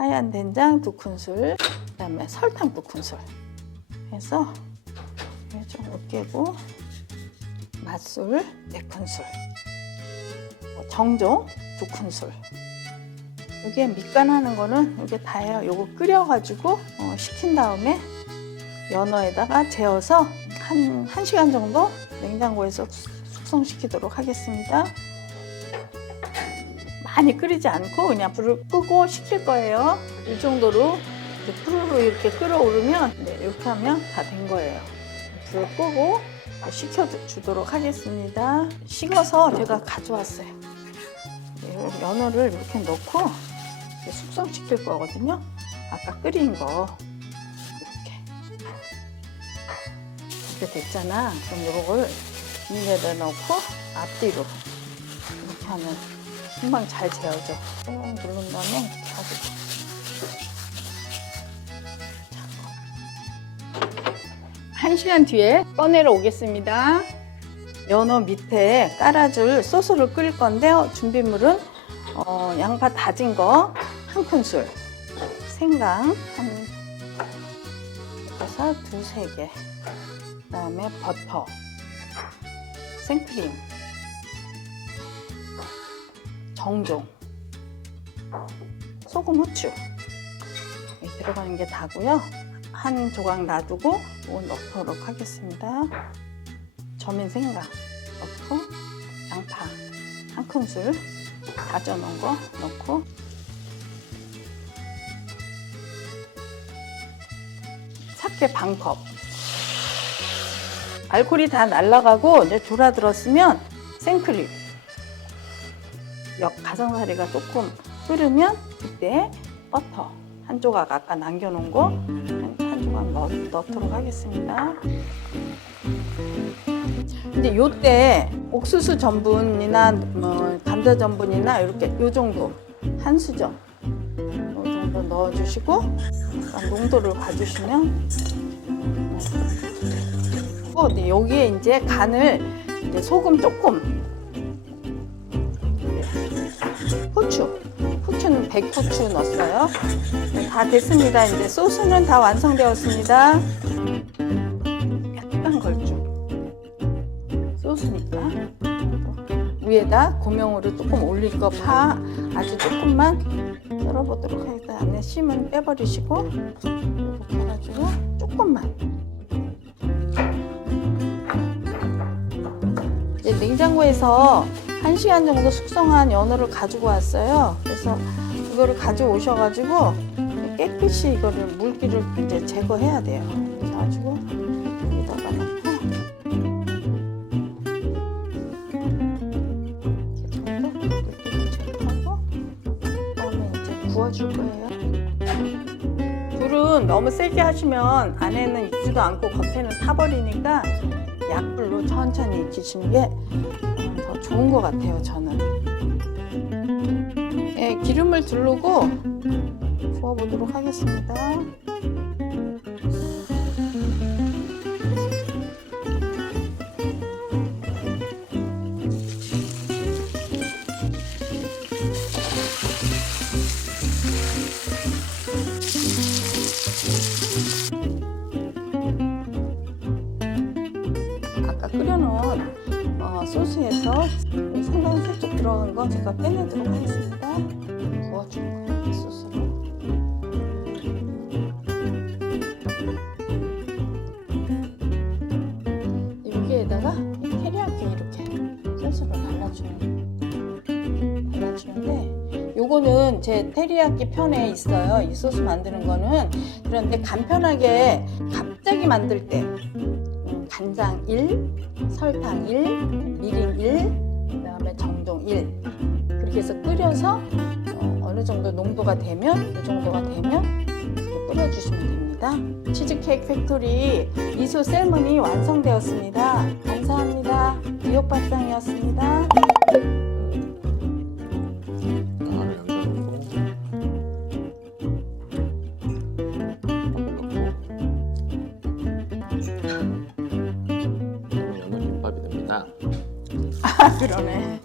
하얀 된장 두 큰술, 그 다음에 설탕 두 큰술 해서 좀 으깨고 맛술 네 큰술, 뭐 정종 두 큰술. 여기에 밑간 하는 거는 이게 다예요. 요거 끓여가지고 어, 식힌 다음에 연어에다가 재워서 한 1시간 정도 냉장고에서 숙- 숙성시키도록 하겠습니다. 많이 끓이지 않고 그냥 불을 끄고 식힐 거예요. 이 정도로 이렇게 푸르르 이렇게 끓어오르면 네, 이렇게 하면 다 된 거예요. 불을 끄고 식혀주도록 하겠습니다. 식어서 제가 가져왔어요. 네, 연어를 이렇게 넣고 숙성시킬 거거든요. 아까 끓인 거 이렇게 이렇게 됐잖아. 그럼 이걸 비닐에다 넣고 앞뒤로 이렇게 하면 금방 잘 재워져. 꾹 누른 다음에 하고. 한 시간 뒤에 꺼내러 오겠습니다. 연어 밑에 깔아줄 소스를 끓일 건데요. 준비물은 어, 양파 다진 거 한 큰술, 생강 한 그래서 두세 개, 그다음에 버터, 생크림, 정종, 소금, 후추 여기 들어가는 게 다고요. 한 조각 놔두고 이거 넣도록 하겠습니다. 저민 생강 넣고 양파 한 큰술 다져 놓은 거 넣고 사케 반 컵. 알코올이 다 날아가고 이제 졸아들었으면 생크림. 역 가성사리가 조금 끓으면 이때 버터 한 조각 아까 남겨놓은 거 한, 한 조각 넣, 넣도록 하겠습니다. 이제 요때 옥수수 전분이나 뭐 감자 전분이나 이렇게 요 정도 한 수저 요 정도 넣어주시고 농도를 봐주시면 여기에 이제 간을 이제 소금 조금 후추. 후추는 백후추 넣었어요. 네, 다 됐습니다. 이제 소스는 다 완성되었습니다. 약간 걸쭉 소스니까. 위에다 고명으로 조금 올릴 거 파 아주 조금만 썰어보도록 하겠습니다. 안에 심은 빼버리시고 이렇게 해가지고 조금만. 이제 냉장고에서 1시간 정도 숙성한 연어를 가지고 왔어요. 그래서 이거를 가져오셔가지고 깨끗이 이거를 물기를 이제 제거해야 돼요. 그래서 가지고 여기다가 넣고 이렇게 물기를 제거하고 그다음에 이제 구워줄 거예요. 불은 너무 세게 하시면 안에는 익지도 않고 겉에는 타버리니까 약불로 천천히 익히시는 게더 좋은 것 같아요, 저는. 예, 기름을 두르고 구워보도록 하겠습니다. 소스에서 생강 살짝 들어간 거 제가 빼내도록 하겠습니다. 구워준 거예요, 이 소스로. 여기에다가 이 테리야끼 이렇게 소스를 발라주는 발라주는데 요거는 제 테리야끼 편에 있어요. 이 소스 만드는 거는 그런데 간편하게 갑자기 만들 때 음, 간장 1, 설탕 1, 미림 1, 그 다음에 정종 1 그렇게 해서 끓여서 어, 느 정도 농도가 되면 이 정도가 되면 이렇게 뿌려주시면 됩니다. 치즈케이크 팩토리 미소 셀몬이 완성되었습니다. 감사합니다. 뉴욕밥상이었습니다. Saturone.